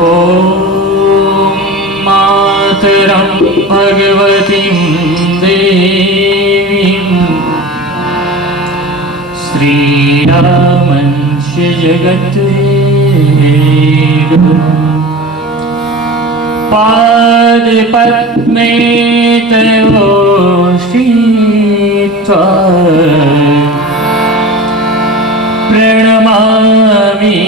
ॐ मातरं भगवतीं देवीं श्रीरामञ्च जगद्गुरुं पादपद्मे तयोश्रीत्वा प्रणमामि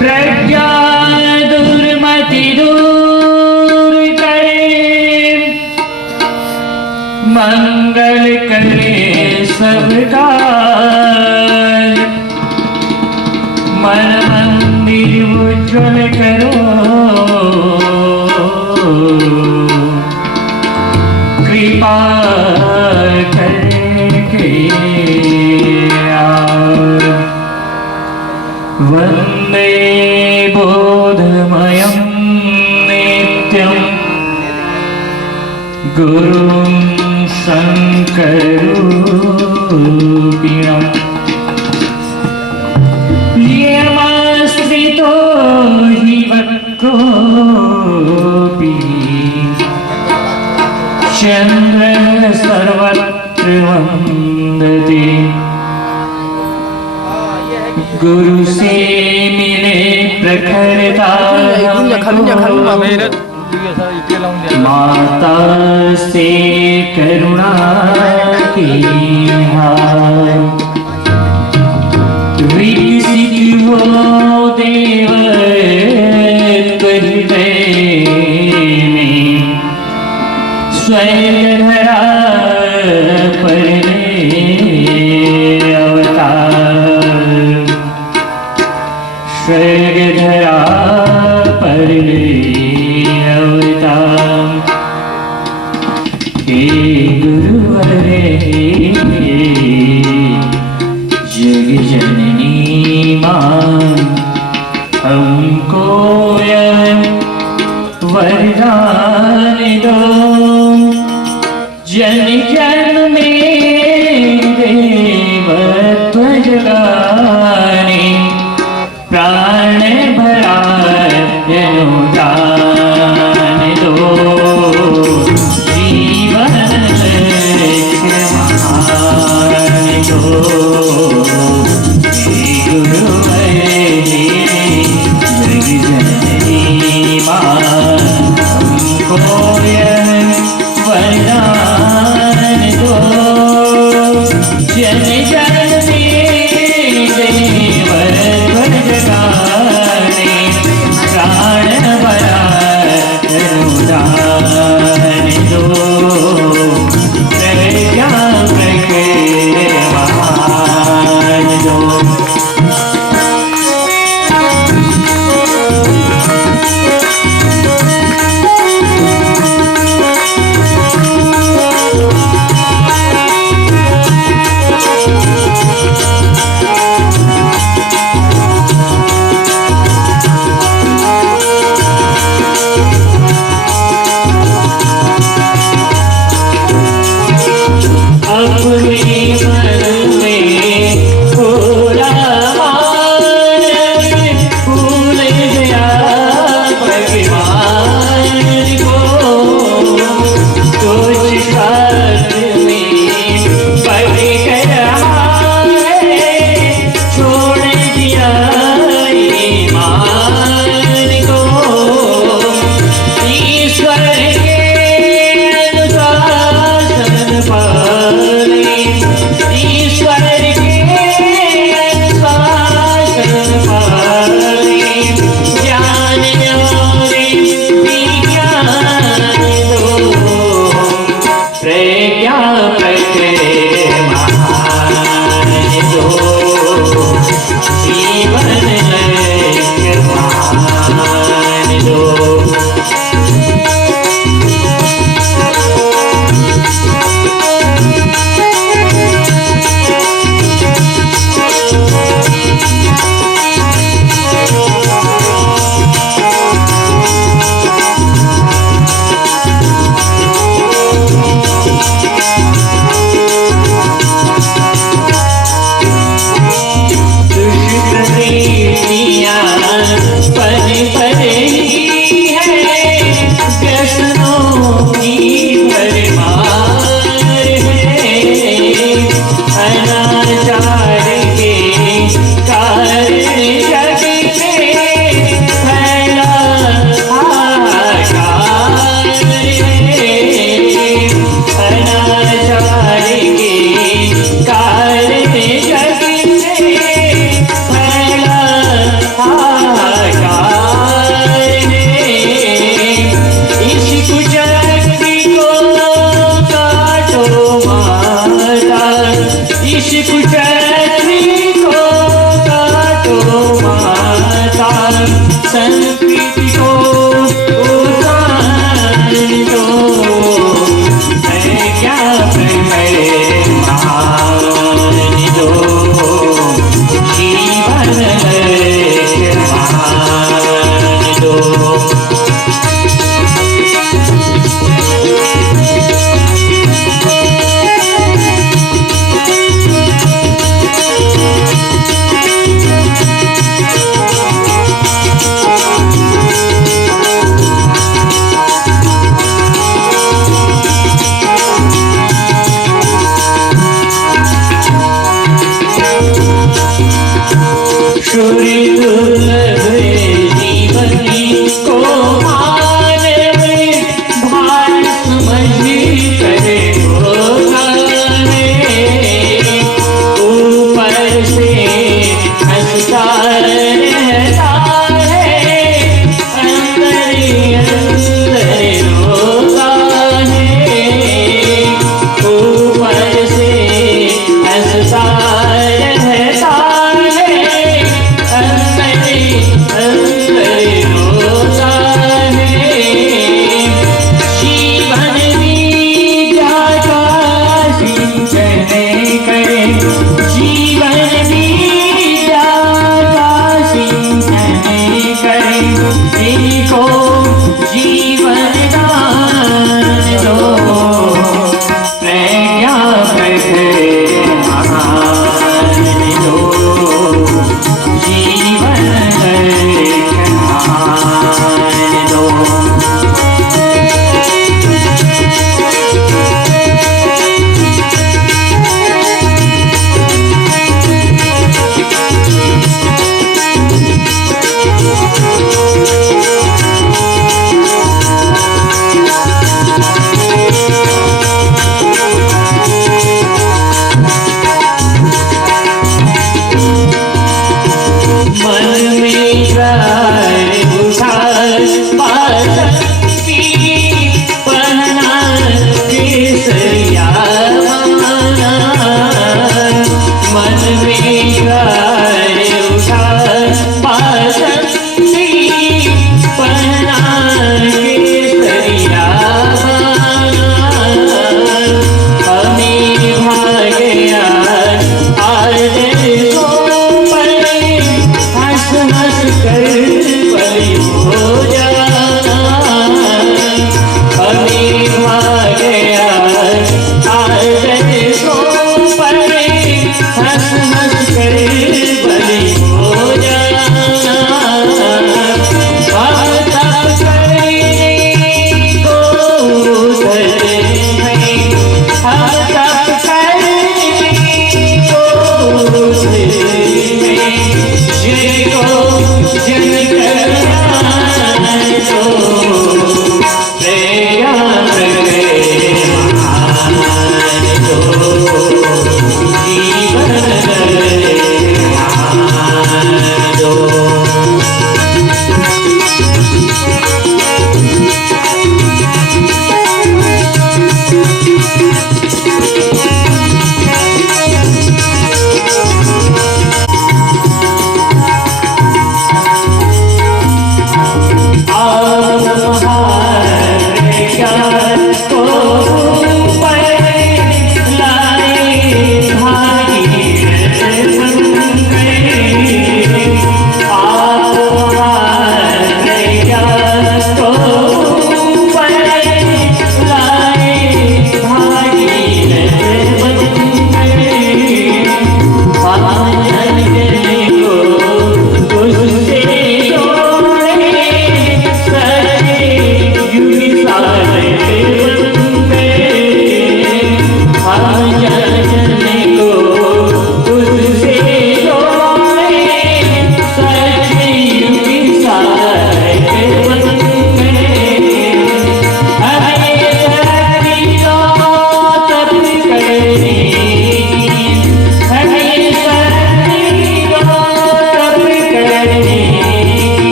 प्रज्ञा दुर्मति दूर करे मंगल करे सबका मन मंदिर उज्ज्वल करो कृपा करके वंदे बोधमयं नित्यं गुरुं शंकरूपिणम् यमाश्रितो हि वक्रोऽपि चन्द्रः सर्वत्र वन्दते गुरु से मिले प्रखरता माता से करुणा की हार विकसित वो देव हृदय में स्वयं धरा पर अवतार स्वर्ग धरा पर अवतार हे गुरुवरे जग जननी मां हमको यह वरदान दो जन जन में देवत्व जगाने प्राण भरा अनुदान दो जीवन महान दो वरदान दो जन जन देवत्व जगाने प्राण भरा अनुदान दो प्रज्ञा प्रज्ञावान दो अनाचार के कारण जग में फैला हाहाकार रे। अनाचार के कारण जग में फैला हाहाकार रे। इस कुचक्री को काटो माता, इस कुचक्री को काटो माता, संस्कृति को उतार दो। ज्ञापन है मान दो, जीवन मान दो। सूर्य दुर्लभ जीवन को मानव भार समझ करे गाने। ऊपर से हंसता रहता है, अंदर अंदर रोता है। ऊपर से हंसता रहता है,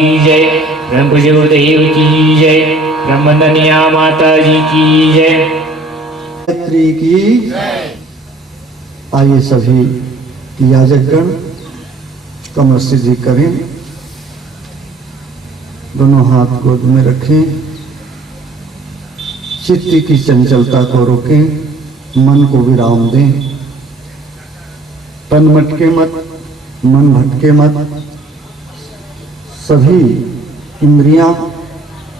की जय, ब्रह्म पूज्य गुरुदेव की जय, ब्रह्मनिया माता जी की जय। गायत्री की आइए सभी याजकगण कमर सीधी करें, दोनों हाथ गोद में रखें, चित्त की चंचलता को रोकें, मन को विराम दें, तन भटके मत, मन भटके मत, सभी इंद्रियां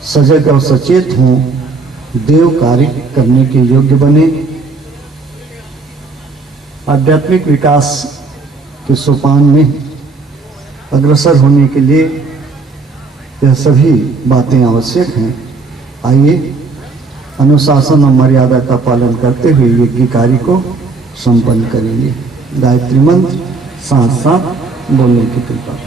सजग और सचेत हों, देव कार्य करने के योग्य बने। आध्यात्मिक विकास के सोपान में अग्रसर होने के लिए यह सभी बातें आवश्यक हैं। आइए अनुशासन और मर्यादा का पालन करते हुए यज्ञ कार्य को संपन्न करेंगे। गायत्री मंत्र साथ साथ बोलने की कृपा।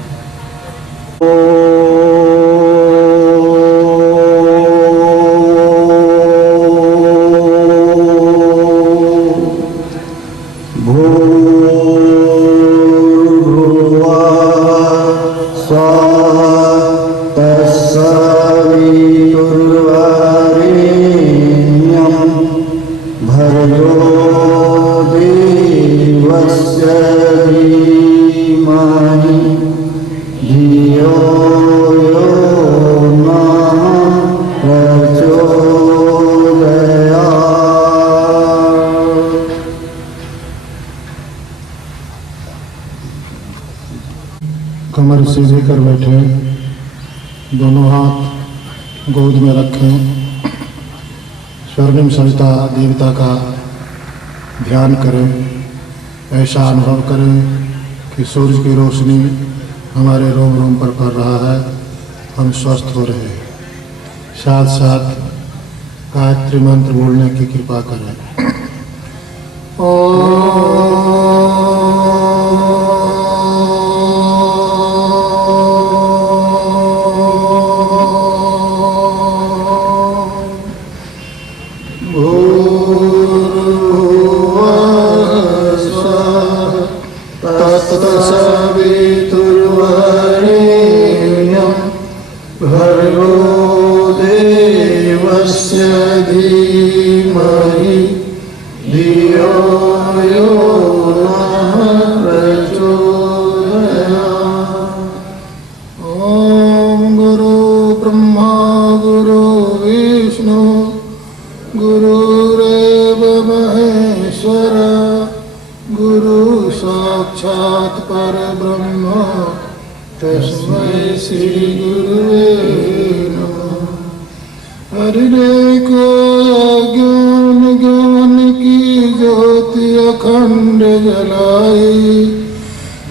कमर सीधे कर बैठे, दोनों हाथ गोद में रखें, स्वर्णिम सविता देवता का ध्यान करें। ऐसा अनुभव करें कि सूर्य की रोशनी हमारे रोम रोम पर पड़ रहा है, हम स्वस्थ हो रहे हैं। साथ साथ गायत्री मंत्र बोलने की कृपा करें। साक्षात् परब्रह्म तस्मै श्री गुरुवे नमः। हरिरेक ज्ञान ज्ञान की ज्योति अखंड जलाई,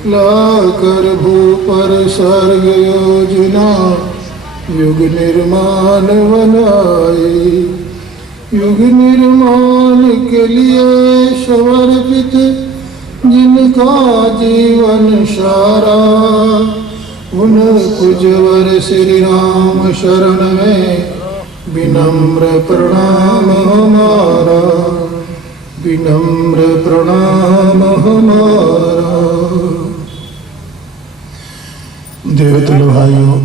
लाकर भू पर स्वर्ग योजना युग निर्माण बनाई। युग निर्माण के लिए समर्पित जिनका जीवन सारा, उन कुजवर श्री राम शरण में विनम्र प्रणाम हमारा, विनम्र प्रणाम हमारा। देवतुल्य भाइयों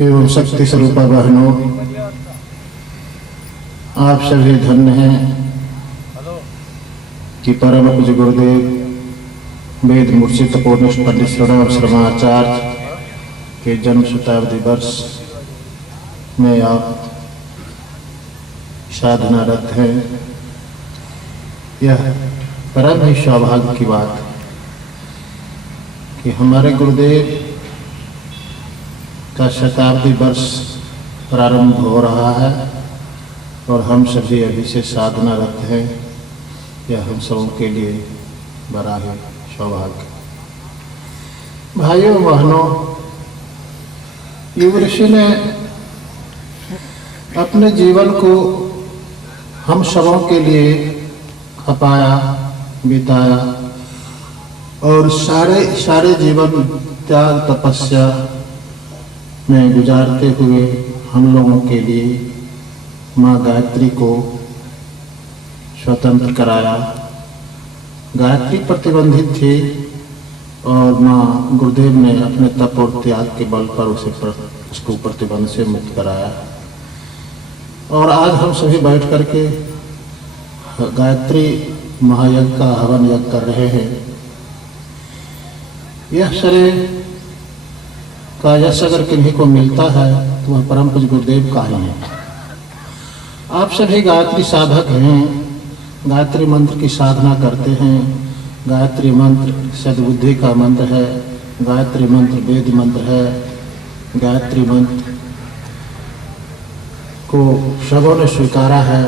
एवं शक्ति स्वरूपा बहनों, आप सभी धन्य हैं कि परम पूज्य गुरुदेव वेद मूर्छित पूर्णिष्ठ पंडित श्रीराम शर्माचार्य के जन्म शताब्दी वर्ष में आप साधनारत हैं। यह परम ही सौभाग्य की बात कि हमारे गुरुदेव का शताब्दी वर्ष प्रारंभ हो रहा है और हम सभी अभी से साधनारत हैं। यह हम सबों के लिए बड़ा है सौभाग्य। भाइयों बहनों, युग ऋषि ने अपने जीवन को हम सबों के लिए खपाया, बिताया और सारे जीवन त्याग तपस्या में गुजारते हुए हम लोगों के लिए माँ गायत्री को स्वतंत्र कराया। गायत्री प्रतिबंधित थी, और माँ गुरुदेव ने अपने तप और त्याग के बल पर उसको प्रतिबंध से मुक्त कराया। और आज हम सभी बैठ करके गायत्री महायज्ञ का हवन यज्ञ कर रहे हैं। यह शरीर का यश अगर किन्हीं को मिलता है तो वह परम पूज्य गुरुदेव का ही है। आप सभी गायत्री साधक हैं, गायत्री मंत्र की साधना करते हैं। गायत्री मंत्र सद्बुद्धि का मंत्र है, गायत्री मंत्र वेद मंत्र है। गायत्री मंत्र को सबों ने स्वीकारा है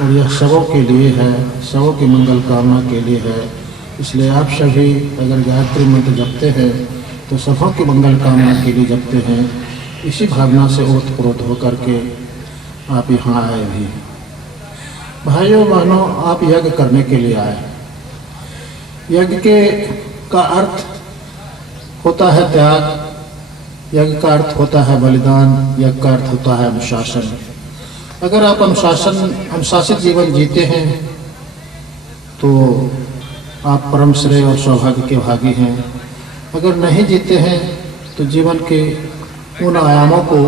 और यह सबों के लिए है, सबों की मंगल कामना के लिए है। इसलिए आप सभी अगर गायत्री मंत्र जपते हैं तो सबों की मंगल कामना के लिए जपते हैं। इसी भावना से ओतप्रोत होकर के आप यहाँ आए भी। भाइयों बहनों, आप यज्ञ करने के लिए आए। यज्ञ का अर्थ होता है त्याग, यज्ञ का अर्थ होता है बलिदान, यज्ञ का अर्थ होता है अनुशासन। अगर आप अनुशासित जीवन जीते हैं तो आप परम श्रेय और सौभाग्य के भागी हैं। अगर नहीं जीते हैं तो जीवन के उन आयामों को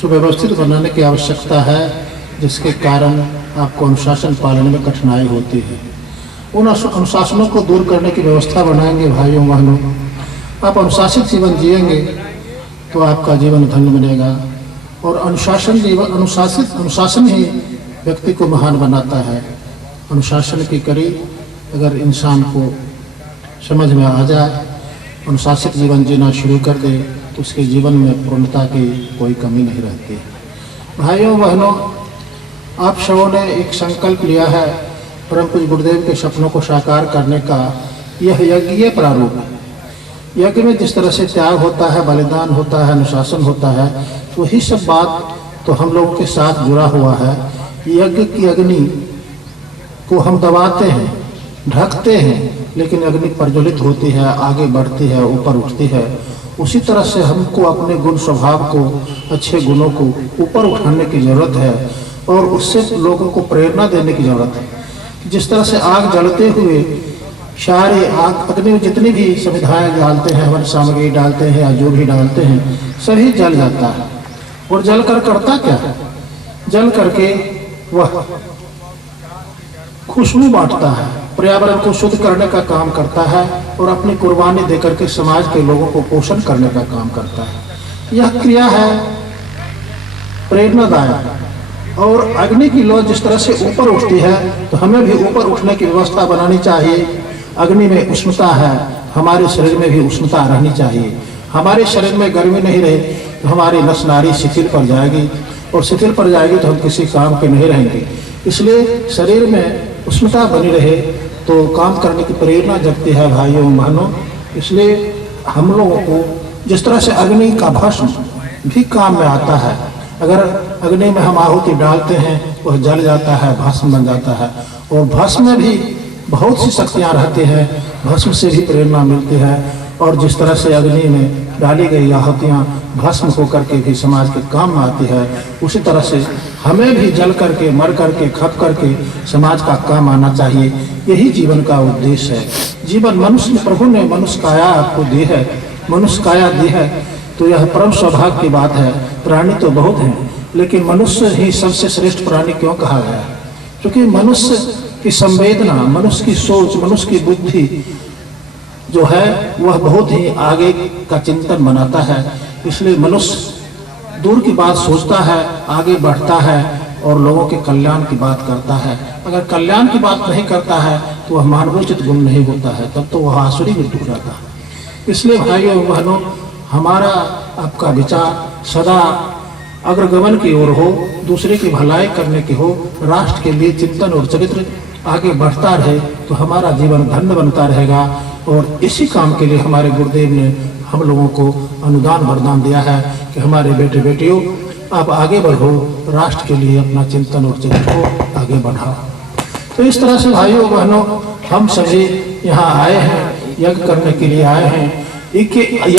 सुव्यवस्थित बनाने की आवश्यकता है जिसके कारण आपको अनुशासन पालने में कठिनाई होती है। उन अनुशासनों को दूर करने की व्यवस्था बनाएंगे भाइयों बहनों। आप अनुशासित जीवन जिएंगे तो आपका जीवन धन्य बनेगा। और अनुशासन ही व्यक्ति को महान बनाता है। अनुशासन की कड़ी अगर इंसान को समझ में आ जाए, अनुशासित जीवन जीना शुरू कर दे तो उसके जीवन में पूर्णता की कोई कमी नहीं रहती। भाइयों बहनों, आप सबों ने एक संकल्प लिया है परम पूज्य गुरुदेव के सपनों को साकार करने का। यह यज्ञ प्रारूप है। यज्ञ में जिस तरह से त्याग होता है, बलिदान होता है, अनुशासन होता है, वही सब बात तो हम लोगों के साथ जुड़ा हुआ है। यज्ञ की अग्नि को हम दबाते हैं, ढकते हैं, लेकिन अग्नि प्रज्वलित होती है, आगे बढ़ती है, ऊपर उठती है। उसी तरह से हमको अपने गुण स्वभाव को, अच्छे गुणों को ऊपर उठाने की जरूरत है और उससे लोगों को प्रेरणा देने की जरूरत है। जिस तरह से आग जलते हुए सारे आग अग्नि में जितनी भी सुविधाएं डालते हैं, हवन सामग्री डालते हैं या जो भी डालते हैं, सभी जल जाता है। और जल कर करता क्या है? जल करके वह खुशबू बांटता है, पर्यावरण को शुद्ध करने का काम करता है और अपनी कुर्बानी देकर के समाज के लोगों को पोषण करने का काम करता है। यह क्रिया है प्रेरणादायक। और अग्नि की लौ जिस तरह से ऊपर उठती है तो हमें भी ऊपर उठने की व्यवस्था बनानी चाहिए। अग्नि में उष्णता है, हमारे शरीर में भी उष्णता रहनी चाहिए। हमारे शरीर में गर्मी नहीं रहे तो हमारी नस नाड़ी शिथिल पड़ जाएगी और शिथिल पड़ जाएगी तो हम किसी काम के नहीं रहेंगे। इसलिए शरीर में उष्णता बनी रहे तो काम करने की प्रेरणा जगती है भाइयों बहनों। इसलिए हम लोगों को जिस तरह से अग्नि का भस्म भी काम में आता है, अगर अग्नि में हम आहुति डालते हैं वह जल जाता है, भस्म बन जाता है। और भस्म में भी बहुत सी शक्तियाँ रहती हैं, भस्म से भी प्रेरणा मिलती है। और जिस तरह से अग्नि में डाली गई आहुतियाँ भस्म होकर के भी समाज के काम में आती है, उसी तरह से हमें भी जल करके, मर करके, खप करके समाज का काम आना चाहिए। यही जीवन का उद्देश्य है। जीवन मनुष्य, प्रभु ने मनुष्य काया आपको दी है, मनुष्य काया दी है तो यह परम सौभाग्य की बात है। प्राणी तो बहुत हैं लेकिन मनुष्य ही सबसे श्रेष्ठ प्राणी क्यों कहा गया है? क्योंकि मनुष्य की संवेदना, मनुष्य की सोच, मनुष्य की बुद्धि जो है वह बहुत ही आगे का चिंतन बनाता है। इसलिए मनुष्य दूर की बात सोचता है, आगे बढ़ता है और लोगों के कल्याण की बात करता है। अगर कल्याण की बात नहीं करता है तो वह मानवोचित गुण नहीं होता है, तब तो वह आसुरी में डूब जाता है। इसलिए भाइयों बहनों, हमारा आपका विचार सदा अग्रगमन की ओर हो, दूसरे की भलाई करने की हो, राष्ट्र के लिए चिंतन और चरित्र आगे बढ़ता रहे तो हमारा जीवन धन्य बनता रहेगा। और इसी काम के लिए हमारे गुरुदेव ने हम लोगों को अनुदान वरदान दिया है कि हमारे बेटे बेटियों आप आगे बढ़ो, राष्ट्र के लिए अपना चिंतन और चरित्र को आगे बढ़ाओ। तो इस तरह से भाइयों बहनों, हम सभी यहाँ आए हैं, यज्ञ करने के लिए आए हैं।